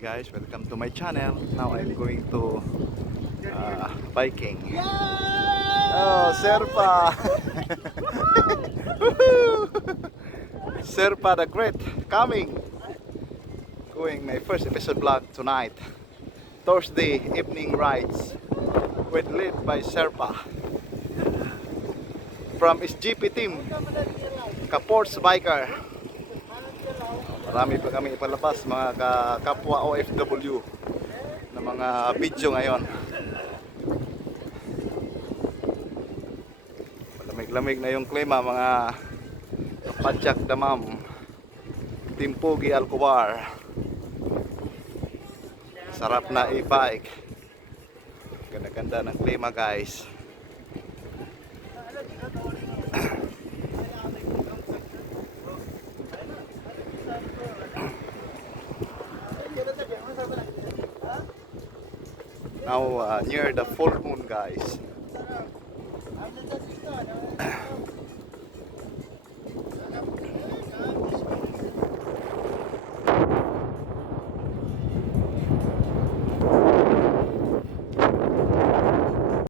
guys, welcome to my channel. Now I'm going to biking. Oh, Serpa! Serpa the Great coming! Going my first episode vlog tonight. Thursday evening rides with lead by Serpa from SGP team, Kaports Biker. Marami pa kami ipalabas mga kapwa OFW na mga video ngayon. Malamig-lamig na yung klima mga kapadyak damam, Timpugi Alcobar. Sarap na e-bike. Ganda-ganda ng klima guys. Now near the full moon guys.